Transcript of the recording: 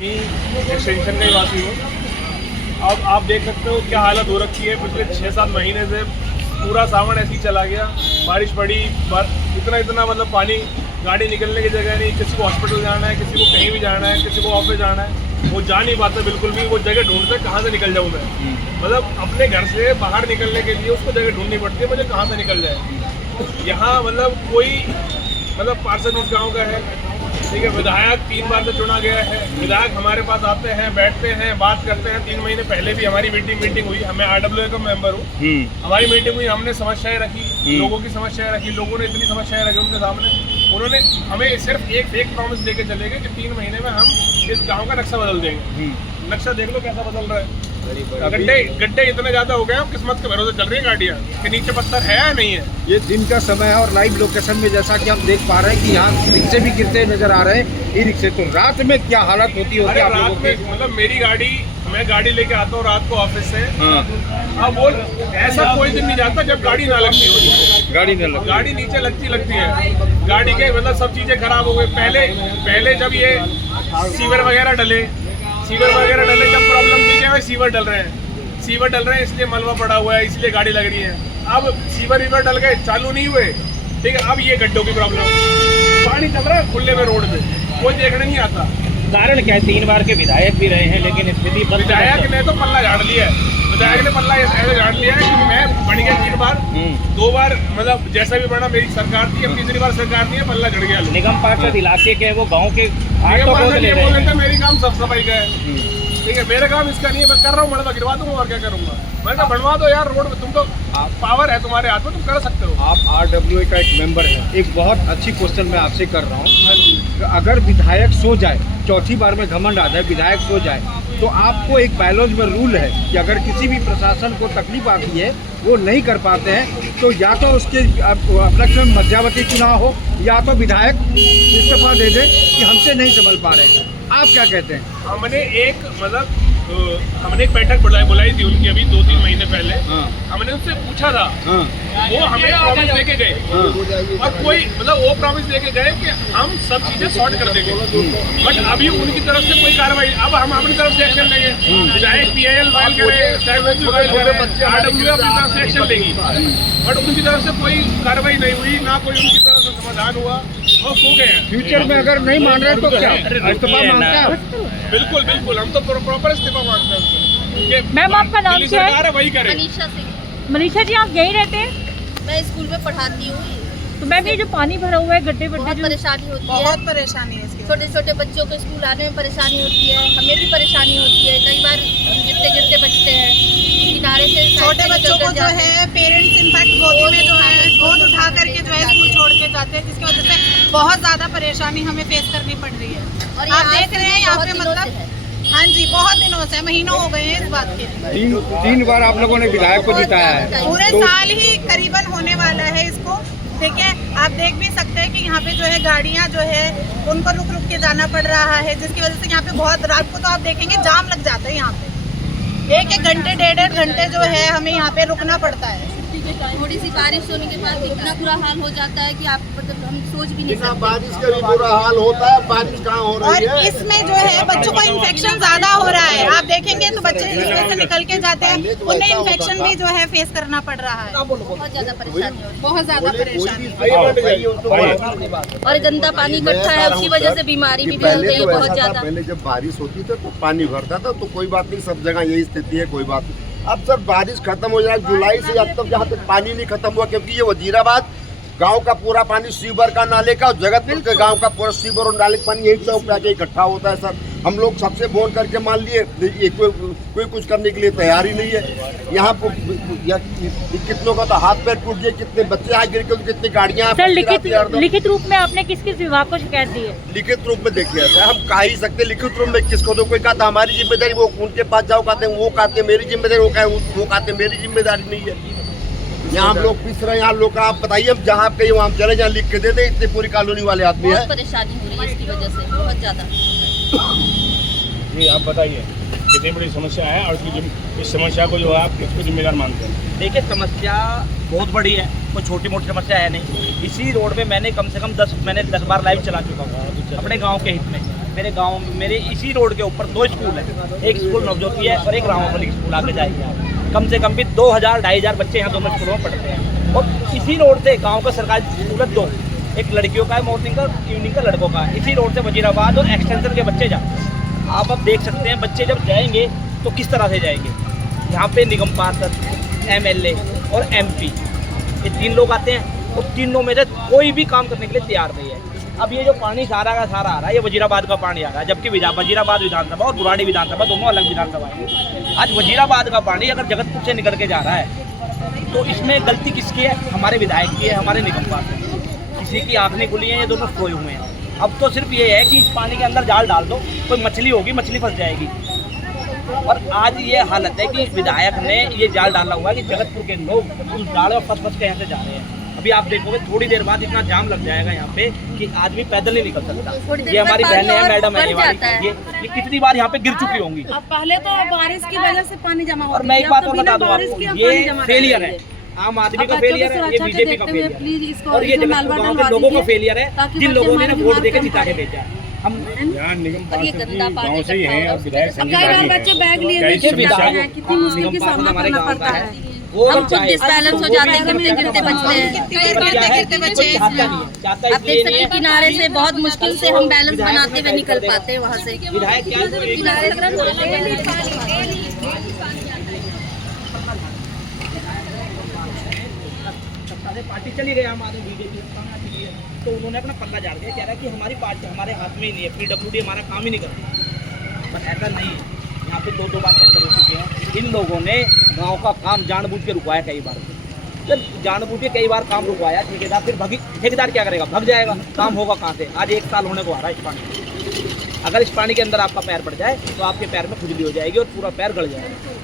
यहीं एक्सटेंशन का ही वासी हूँ। अब आप देख सकते हो क्या हालत हो रखी है। पिछले 6-7 महीने से पूरा सावन ऐसे ही चला गया। बारिश पड़ी, इतना मतलब पानी, गाड़ी निकलने की जगह नहीं। किसी को हॉस्पिटल जाना है, किसी को कहीं भी जाना है, किसी को ऑफिस जाना है, वो जा नहीं पाता बिल्कुल भी। वो जगह ढूंढते कहाँ से निकल जाऊँ मैं। मतलब अपने घर से बाहर निकलने के लिए उसको जगह ढूंढनी पड़ती है, मुझे कहाँ से निकल जाए। यहाँ मतलब कोई पार्षद इस गाँव का है, ठीक है। विधायक 3 बार से चुना गया है। विधायक हमारे पास आते हैं, बैठते हैं, बात करते हैं। 3 महीने पहले भी हमारी मीटिंग हुई। मैं RWA का मेंबर हूँ। हमारी मीटिंग हुई, हमने समस्याएं रखी, लोगों की समस्याएं रखी। लोगों ने इतनी समस्याएं रखी उनके सामने। उन्होंने हमें सिर्फ एक फेक प्रॉमिस देके चले गए कि 3 महीने में हम इस गाँव का नक्शा बदल देंगे। नक्शा देख लो कैसा बदल रहा है। गड्ढे इतने ज्यादा हो गए हैं, किस्मत के भरोसे चल रही है गाड़ियाँ कि नीचे पत्थर है या नहीं है। ये दिन का समय है और लाइव लोकेशन में जैसा कि हम देख पा रहे हैं कि यहाँ रिक्शे भी गिरते नजर आ रहे हैं। ई रिक्शे तो रात में क्या हालत होती होगी आप लोगों की? मतलब मेरी गाड़ी, मैं गाड़ी लेके आता हूँ रात को ऑफिस से। अब वो ऐसा कोई दिन नहीं जाता जब गाड़ी ना लगती हो। गाड़ी नीचे लगती है। गाड़ी के मतलब सब चीजें खराब हो गई। पहले जब ये सीवर वगैरह डले जब प्रॉब्लम थी कि सीवर डल रहे हैं इसलिए मलबा पड़ा हुआ है, इसलिए गाड़ी लग रही है। अब सीवर डल गए, चालू नहीं हुए, ठीक है। अब ये गड्ढों की प्रॉब्लम, पानी चल रहा है खुले में रोड पे, कोई देखने नहीं आता। कारण क्या है? 3 बार के विधायक भी रहे हैं, लेकिन स्थिति विधायक ने तो पल्ला झाड़ लिया है। विधायक ने पल्ला ऐसे झाड़ लिया है कि मैं बन गया 3 बार, 2 बार मतलब जैसा भी बना मेरी सरकार थी। अब तीसरी बार सरकार नहीं है, पल्ला झड़ गया। निगम पार्षद इलाके के वो गाँव के मेरी काम साफ सफाई का है, ठीक है। मेरा काम इसका नहीं है, मैं कर रहा हूँ, मलबा गिरवा दूंगा और क्या करूंगा। मैं कहा बनवा दो यार रोड में, तुम तो पावर है तुम्हारे हाथ में, तुम कर सकते हो। आप RWA का एक मेंबर है। एक बहुत अच्छी क्वेश्चन मैं आपसे कर रहा हूँ। अगर विधायक सो जाए, चौथी बार में घमंड आता है, विधायक सो जाए, तो आपको एक बायलॉज में रूल है कि अगर किसी भी प्रशासन को तकलीफ आती है, वो नहीं कर पाते हैं, तो या तो उसके अपलक्ष्य में मध्यावधि चुनाव हो, या तो विधायक इस्तीफा दे दे कि हमसे नहीं संभल पा रहे हैं। आप क्या कहते हैं? हमने एक बैठक बुलाई थी उनकी अभी 2-3 महीने पहले। हमने उनसे पूछा था, वो हमें प्रॉमिस देके गए और कोई वो प्रॉमिस देके गए कि हम सब चीजें सॉर्ट कर देंगे। बट अभी उनकी तरफ से कोई कार्रवाई, अब हम अपनी तरफ से एक्शन लेंगे, चाहे PIL फाइल करे, चाहे RWA अपनी तरफ से एक्शन लेगी। बट उनकी तरफ से कोई कार्रवाई नहीं हुई, ना कोई उनकी तरफ से समाधान हुआ और सो गए हैं। फ्यूचर में अगर नहीं मान रहे तो क्या इस्तीफा मांगते हैं? बिल्कुल हम तो प्रॉपर इस्तीफा मांगते हैं। मैम आपका नाम क्या है? वही करें। मनीषा जी, आप यहीं रहते हैं? मैं स्कूल में पढ़ाती हूँ। तो मैम ये जो पानी भरा हुआ है, गड्ढे बहुत जो परेशानी होती है, बहुत परेशानी है इसकी। छोटे बच्चों को स्कूल आने में परेशानी होती है, हमें भी परेशानी होती है। कई बार गिरते बचते हैं किनारे से। छोटे बच्चों को जो है पेरेंट्स इनफैक्ट गोदी में जो है गोद उठा करके जो है स्कूल छोड़ के जाते हैं, जिसकी वजह से बहुत ज्यादा परेशानी हमें फेस करनी पड़ रही है। और आप देख रहे हैं यहाँ पे मतलब हाँ जी, बहुत दिनों से, महीनों हो गए हैं इस बात के। 3 बार आप लोगों ने विधायक को जिताया है, पूरे साल ही करीबन होने वाला है इसको। देखिए, आप देख भी सकते हैं कि यहाँ पे जो है गाड़ियाँ जो है उनको रुक के जाना पड़ रहा है, जिसकी वजह से यहाँ पे बहुत रात को तो आप देखेंगे जाम लग जाता है। यहाँ पे 1-1 घंटे 1.5 घंटे जो है हमें यहाँ पे रुकना पड़ता है। थोड़ी सी बारिश होने के बाद इतना बुरा हाल हो जाता है कि आप मतलब हम सोच भी नहीं सकते। बारिश का भी बुरा हाल होता है, बारिश कहाँ हो रही है। और इसमें जो है बच्चों को इन्फेक्शन ज्यादा हो रहा है। आप देखेंगे तो बच्चे इसमें से निकल के जाते हैं, उन्हें इन्फेक्शन भी जो है फेस करना पड़ रहा है। बहुत ज्यादा परेशानी हो रही बहुत ज्यादा परेशानी। है और गंदा पानी इकट्ठा है, उसकी वजह से बीमारी भी फैल रही है बहुत ज्यादा। पहले जब बारिश होती थी तो पानी भरता था, तो कोई बात नहीं, सब जगह यही स्थिति है, कोई बात नहीं। अब सर बारिश खत्म हो जाए, जुलाई से अब तक जहाँ तक पानी नहीं खत्म हुआ, क्योंकि ये वजीराबाद गांव का पूरा पानी सीवर का नाले का, जगतपुर के गांव का पूरा सीवर और नाले का पानी यही चौक पे आके इकट्ठा होता है। सर हम लोग सबसे बोल करके मान लिए, कोई कुछ करने के लिए तैयार ही नहीं है। यहाँ कितनों का तो हाथ पैर टूट गए, कितने बच्चे यहाँ गिर गए, कितनी गाड़ियाँ। सर लिखित रूप में आपने किस विभाग को शिकायत दी है? लिखित रूप में देखिए सर, हम कह ही सकते लिखित रूप में किसको दो। कोई कहता हमारी जिम्मेदारी, वो उनके पास जाओ कहते हैं, वो कहते मेरी जिम्मेदारी, वो कहते मेरी जिम्मेदारी नहीं है। यहाँ हम लोग पिस रहे हैं, यहाँ लोग आप बताइए, हम जहाँ कहीं वहाँ चले, जहाँ लिख के दे दे, इतनी पूरी कॉलोनी वाले आदमी है। परेशानी हो रही है इसकी वजह से बहुत ज्यादा। जी आप बताइए कितनी बड़ी समस्या है और इस समस्या को जो है आप किसको जिम्मेदार मानते हैं? देखिए, समस्या बहुत बड़ी है, कोई छोटी मोटी समस्या है नहीं। इसी रोड पे मैंने कम से कम 10 बार लाइव चला चुका हूँ अपने गांव के हित में। मेरे गांव में, मेरे इसी रोड के ऊपर 2 स्कूल है, एक स्कूल नवज्योति है और एक रामा पब्लिक स्कूल आगे जाएगी। कम से कम भी 2000-2500 बच्चे यहाँ दोनों स्कूलों में पढ़ते हैं। और इसी रोड से गाँव का सरकारी स्कूल है 2, एक लड़कियों का है मॉर्निंग का, इवनिंग का लड़कों का। इसी रोड से वजीराबाद और एक्सटेंशन के बच्चे जाते हैं। आप अब देख सकते हैं बच्चे जब जाएंगे तो किस तरह से जाएंगे। यहाँ पे निगम पार्षद, MLA और MP ये 3 लोग आते हैं और तीनों में से कोई भी काम करने के लिए तैयार नहीं है। अब ये जो पानी सारा का सारा आ रहा है ये वजीराबाद का पानी आ रहा है, जबकि वजीराबाद विधानसभा और बुराड़ी विधानसभा दोनों अलग विधानसभा है। आज वजीराबाद का पानी अगर जगतपुर से निकल के जा रहा है तो इसमें गलती किसकी है? हमारे विधायक की है, हमारे निगम पार्षद की। किसी की आँख नहीं खुली है, ये दोनों सोए हुए हैं। अब तो सिर्फ ये है कि इस पानी के अंदर जाल डाल दो, कोई मछली होगी, मछली फंस जाएगी। और आज ये हालत है कि विधायक ने ये जाल डाला हुआ है कि जगतपुर के लोग उस जाल और फंस के यहाँ से जा रहे हैं। अभी आप देखोगे थोड़ी देर बाद इतना जाम लग जाएगा यहाँ पे कि आदमी पैदल नहीं निकल सकता। ये हमारी बहनें हैं, मैडम है ये कितनी बार यहाँ पे गिर चुकी होंगी। अब पहले तो बारिश की वजह से पानी जमा हो, और मैं एक बात और बता दूँ आपको, ये फेलियर है, आम आदमी का फेलियर है, ये बीजेपी का फेलियर है और ये जगतपुर गाँव के लोगों का फेलियर है, जिन लोगों ने वोट देकर जिता के भेजा है। हम यहाँ निगम ये पार्षद गंदा भी पानी गाँव से ही हैं और विधायक संजय कई बार गांधी बच्चे हैं। बैग लिए कई नीचे समस्या जाते को- हैं, कितनी मुश्किल की सामना करना पड़ता है। हम खुद डिस्बैलेंस हो जाते हैं, गिरते गिरते बचते हैं। गिरते बच्चे आप देख सकते हैं किनारे से बहुत मुश्किल से हम बैलेंस बनाते हुए निकल पाते हैं वहाँ से। विधायक क्या है? किनारे पार्टी चली गई आम आदमी बीजेपी तो उन्होंने अपना पल्ला झाड़ दिया, कह रहा है कि हमारी पार्टी हमारे हाथ में ही नहीं है, PWD हमारा काम ही नहीं करती। पर ऐसा नहीं है, यहाँ पे 2 बार टेंडर हो चुके हैं। इन लोगों ने गांव का काम जानबूझ के रुकवाया कई बार, जब जानबूझ के कई बार काम रुकवाया ठेकेदार, फिर ठेकेदार क्या करेगा? भाग जाएगा। काम होगा कहाँ से? आज 1 साल होने को आ रहा है इस पानी। अगर इस पानी के अंदर आपका पैर पड़ जाए तो आपके पैर में खुजली हो जाएगी और पूरा पैर गल जाएगा।